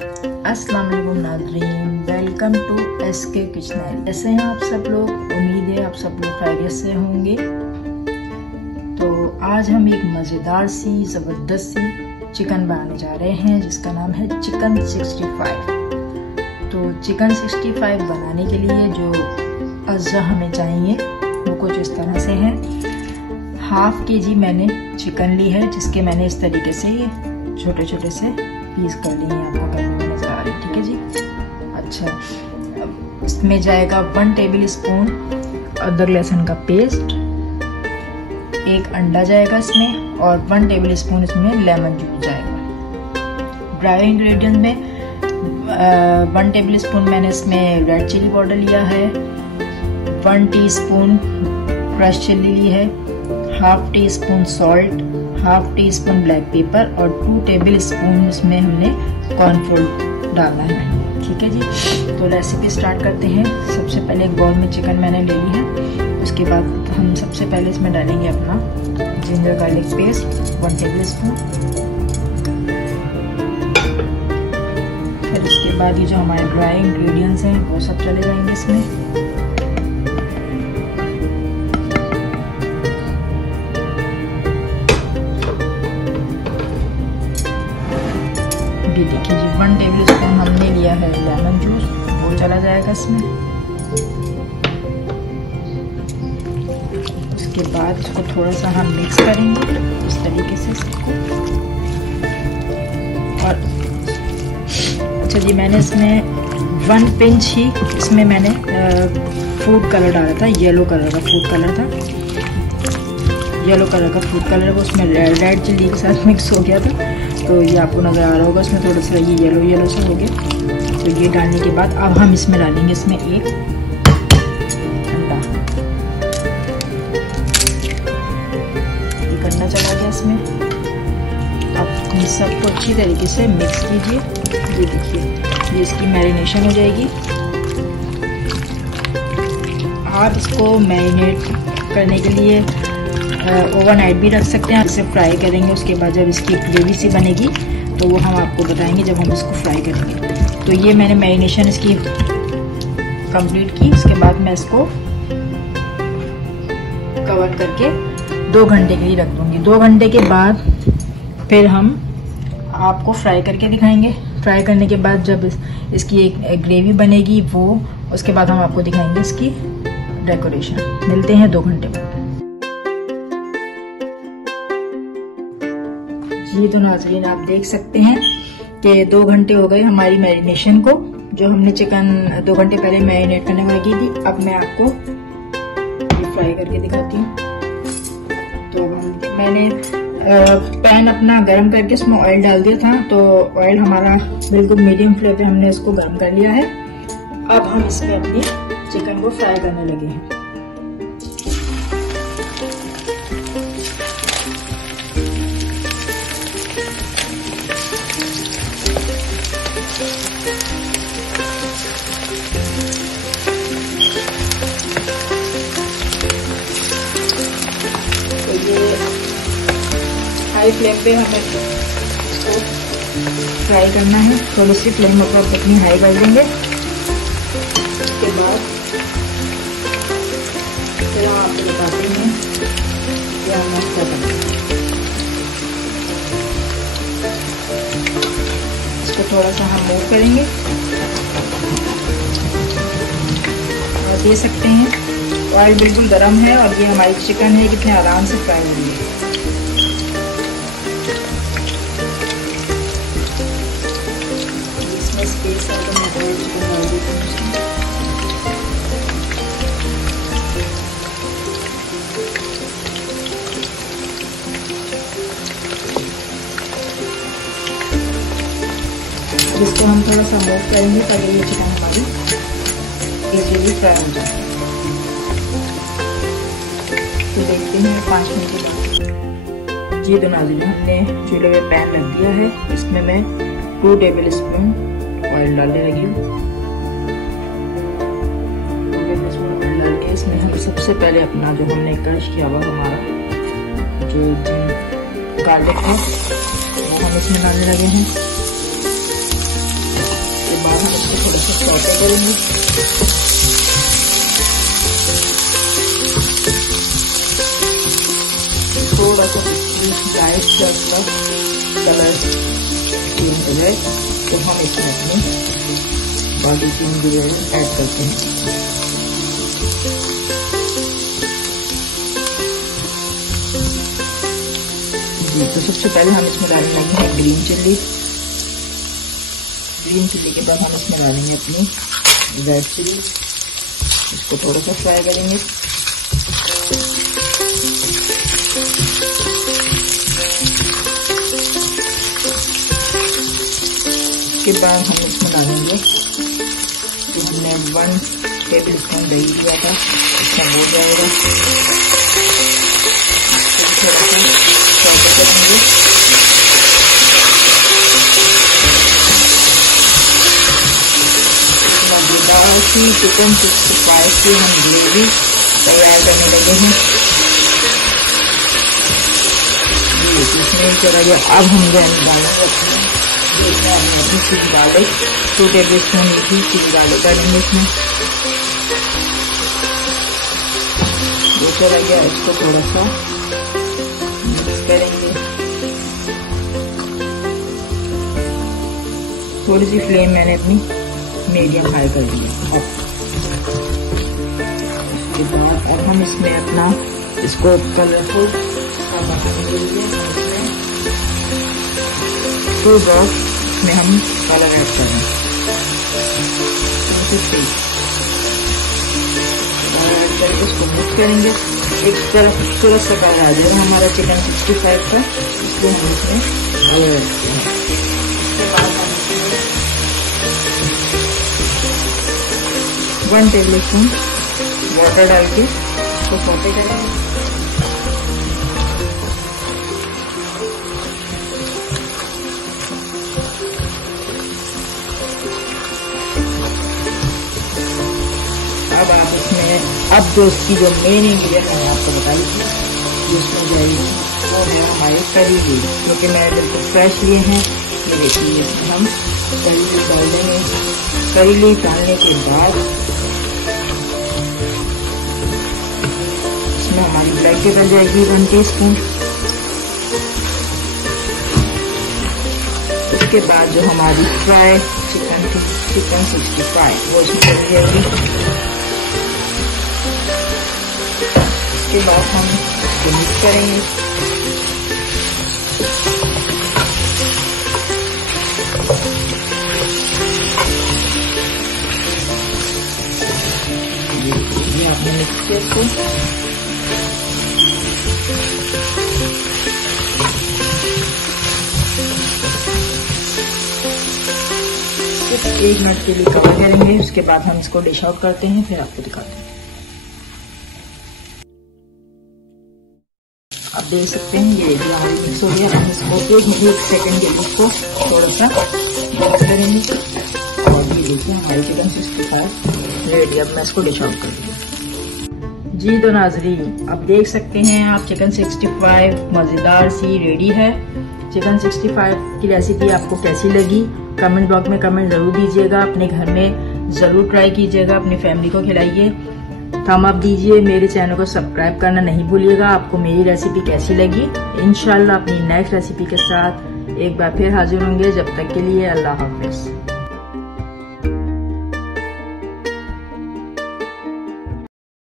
अस्सलाम वालेकुम नाज़रीन, वेलकम टू SK किचन। कैसे हैं आप सब लोग? उम्मीद है आप सब लोग खैरियत से होंगे। तो आज हम एक मज़ेदार सी ज़बरदस्त सी चिकन बनाने जा रहे हैं जिसका नाम है चिकन 65। तो चिकन 65 बनाने के लिए जो अज्जा हमें चाहिए वो कुछ इस तरह से हैं। 1/2 kg मैंने चिकन ली है जिसके मैंने इस तरीके से ये छोटे छोटे से पीस कर लिए हैं, आपको करने में नजर आ रही है। ठीक है जी। अच्छा, इसमें जाएगा 1 टेबल स्पून अदरक लहसुन का पेस्ट, 1 अंडा जाएगा इसमें, और 1 टेबल स्पून इसमें लेमन जूस जाएगा। ड्राई इंग्रेडिएंट में 1 टेबल स्पून मैंने इसमें रेड चिली पाउडर लिया है, 1 टीस्पून क्रश चिली ली है, 1/2 teaspoon salt, 1/2 teaspoon black pepper और 2 टेबल स्पून इसमें हमने कॉर्नफ्लोर डालना है। ठीक है जी। तो रेसिपी स्टार्ट करते हैं। सबसे पहले एक बाउल में चिकन मैंने ले ली है। उसके बाद हम सबसे पहले इसमें डालेंगे अपना ginger garlic paste 1 table spoon. फिर उसके बाद ये जो हमारे ड्राई इंग्रेडिएंट्स हैं वो सब चले जाएंगे इसमें। देखिए जी, 1 टेबल स्पून हमने लिया है लेमन जूस, वो चला जाएगा इसमें। उसके बाद इसको थोड़ा सा हम मिक्स करेंगे इस तरीके से इसको। और अच्छा जी, मैंने इसमें 1 पिंच ही इसमें मैंने फूड कलर डाला था, येलो कलर का फूड कलर था। येलो कलर का फूड कलर वो उसमें रेड चिल्ली के साथ मिक्स हो गया था, तो ये आपको नज़र आ रहा होगा। इसमें थोड़ा सा ये येलो से हो गया। तो ये डालने के बाद अब हम इसमें डालेंगे इसमें 1 अंडा। एक अंडा चला गया इसमें। अब इन सबको अच्छी तरीके से मिक्स कीजिए। ये देखिए, ये इसकी मैरिनेशन हो जाएगी। आप इसको मैरिनेट करने के लिए ओवरनाइट भी रख सकते हैं। इसे फ्राई करेंगे, उसके बाद जब इसकी ग्रेवी सी बनेगी तो वो हम आपको बताएंगे जब हम इसको फ्राई करेंगे। तो ये मैंने मैरिनेशन इसकी कंप्लीट की। उसके बाद मैं इसको कवर करके 2 घंटे के लिए रख दूंगी। 2 घंटे के बाद फिर हम आपको फ्राई करके दिखाएंगे। फ्राई करने के बाद जब इसकी एक ग्रेवी बनेगी वो, उसके बाद हम आपको दिखाएंगे इसकी डेकोरेशन। मिलते हैं 2 घंटे बाद। जी तो नाज़रीन, आप देख सकते हैं कि 2 घंटे हो गए हमारी मैरिनेशन को। जो हमने चिकन 2 घंटे पहले मैरिनेट करने लगी थी, अब मैं आपको ये फ्राई करके दिखाती हूँ। तो मैंने पैन अपना गरम करके इसमें ऑयल डाल दिया था। तो ऑयल हमारा बिल्कुल मीडियम फ्लेम पे हमने इसको गरम कर लिया है। अब हम इसमें अपनी चिकन को फ्राई करने लगे हैं। हाई फ्लेम पे हमें इसको फ्राई करना है। थोड़ी सी फ्लेम अपनी हाई कर देंगे। उसके बाद फिर हम आपको बताते हैं कि हम क्या करेंगे। इसको थोड़ा सा हम मूव करेंगे और दे सकते हैं। ऑयल बिल्कुल गर्म है और ये हमारी चिकन है कितने आराम से फ्राई हो रही है। स्पेस है तो मैं चिकन डाल देती हूँ। जिसको हम थोड़ा सा मूव करेंगे ताकि ये चिकन हमारी इजीली फ्राई हो जाए। तो देखते हैं 5 मिनट के बाद। जी तो नाज़रीन, हमने चूल्हे पे पैन रख दिया है। इसमें मैं 2 टेबल स्पून ऑयल डालने लगी हूँ। 2 टेबल स्पून ऑयल डाल के इसमें हम सबसे पहले अपना जो हमने क्रश किया हुआ हमारा जो गार्लिक है वो हम इसमें डालने लगे हैं। सौटे करेंगे। थोड़ा सा लाइट सा कलर चेंज हो जाए तो हम इसमें अपने बाकी के इंग्रेडिएंट ऐड करते हैं। जी, तो सबसे पहले हम इसमें डालने लगे हैं ग्रीन चिल्ली। ग्रीन चिल्ली के बाद हम इसमें डालेंगे अपनी रेड चिल्ली। इसको थोड़ा सा फ्राई करेंगे। इसके बाद हम इसमें डालेंगे जो हमने 1 टेबल स्पून दही लिया था, इसका हो जाएगा। थोड़ा सा फ्राई करेंगे। चिकन 65 की हम ग्रेवी तैयार करने लगे हैं। इसमें चला गया। अब हम डालेंगे अपनी चीज डाले 2 टेबल स्पून की चीज डाले डालेंगे इसमें। ये चला गया, इसको थोड़ा सा मिक्स करेंगे। थोड़ी सी फ्लेम मैंने अपनी मीडियम हाई कर दिया। उसके बाद अब हम इसमें अपना इसको कलरफुल टू ड्रॉप में हम कलर ऐड करेंगे। इसको मिक्स करेंगे। एक तरफ थोड़ा सा कलर आ जाएगा हमारा चिकन 65 का, इसलिए हम इसमें वो ऐड करेंगे। इसके बाद हम 1 टेबल स्पून वाटर डाल के इसको सौटे करेंगे। अब आप इसमें जो इसकी जो मेन इंग्रेडिएंट मैंने आपको बताई थी उसमें जाएगी वो है हमारे करी लीफ, क्योंकि मैंने बिल्कुल फ्रेश लिए हैं। ये देखिए हम करी लीफ डाल देंगे। करी लीफ डालने के बाद इसमें हमारी ब्लैक पेपर जाएगी 1 टीस्पून। उसके बाद जो हमारी फ्राई चिकन 65 वो इसमें चली जाएगी। उसके बाद हम इसको मिक्स करेंगे। ये आपने मिक्स किया इसको। सिर्फ 1 मिनट के लिए कवर करेंगे। उसके बाद हम इसको डिश आउट करते हैं, फिर आपको दिखाते हैं। आप देख सकते हैं ये हमारी मिक्स हो गया। हम इसको 1 सेकंड के लिए इसको थोड़ा सा मिक्स करेंगे और ये देखिए हमारी चिकन 65 रेडी। अब मैं इसको डिश आउट कर दूँगी। जी तो नाजरीन, अब देख सकते हैं आप चिकन 65 मज़ेदार सी रेडी है। चिकन 65 की रेसिपी आपको कैसी लगी कमेंट बॉक्स में कमेंट ज़रूर दीजिएगा। अपने घर में ज़रूर ट्राई कीजिएगा, अपनी फैमिली को खिलाइए। थम अप दीजिए, मेरे चैनल को सब्सक्राइब करना नहीं भूलिएगा। आपको मेरी रेसिपी कैसी लगी, इंशाल्लाह अपनी नेक्स्ट रेसिपी के साथ एक बार फिर हाजिर होंगे। जब तक के लिए अल्लाह हाफिज़।